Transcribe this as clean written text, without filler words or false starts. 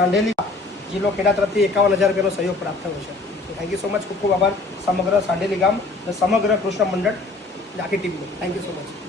સાંઢેલી જિલ્લો ખેડા તરફથી 51,000 રૂપિયાનો સહયોગ પ્રાપ્ત થયો છે. Thank you so much. ખૂબ ખૂબ આભાર સમગ્ર સાંઢેલી ગામ અને સમગ્ર કૃષ્ણ મંડળ આખી ટીમનો. Thank you so much.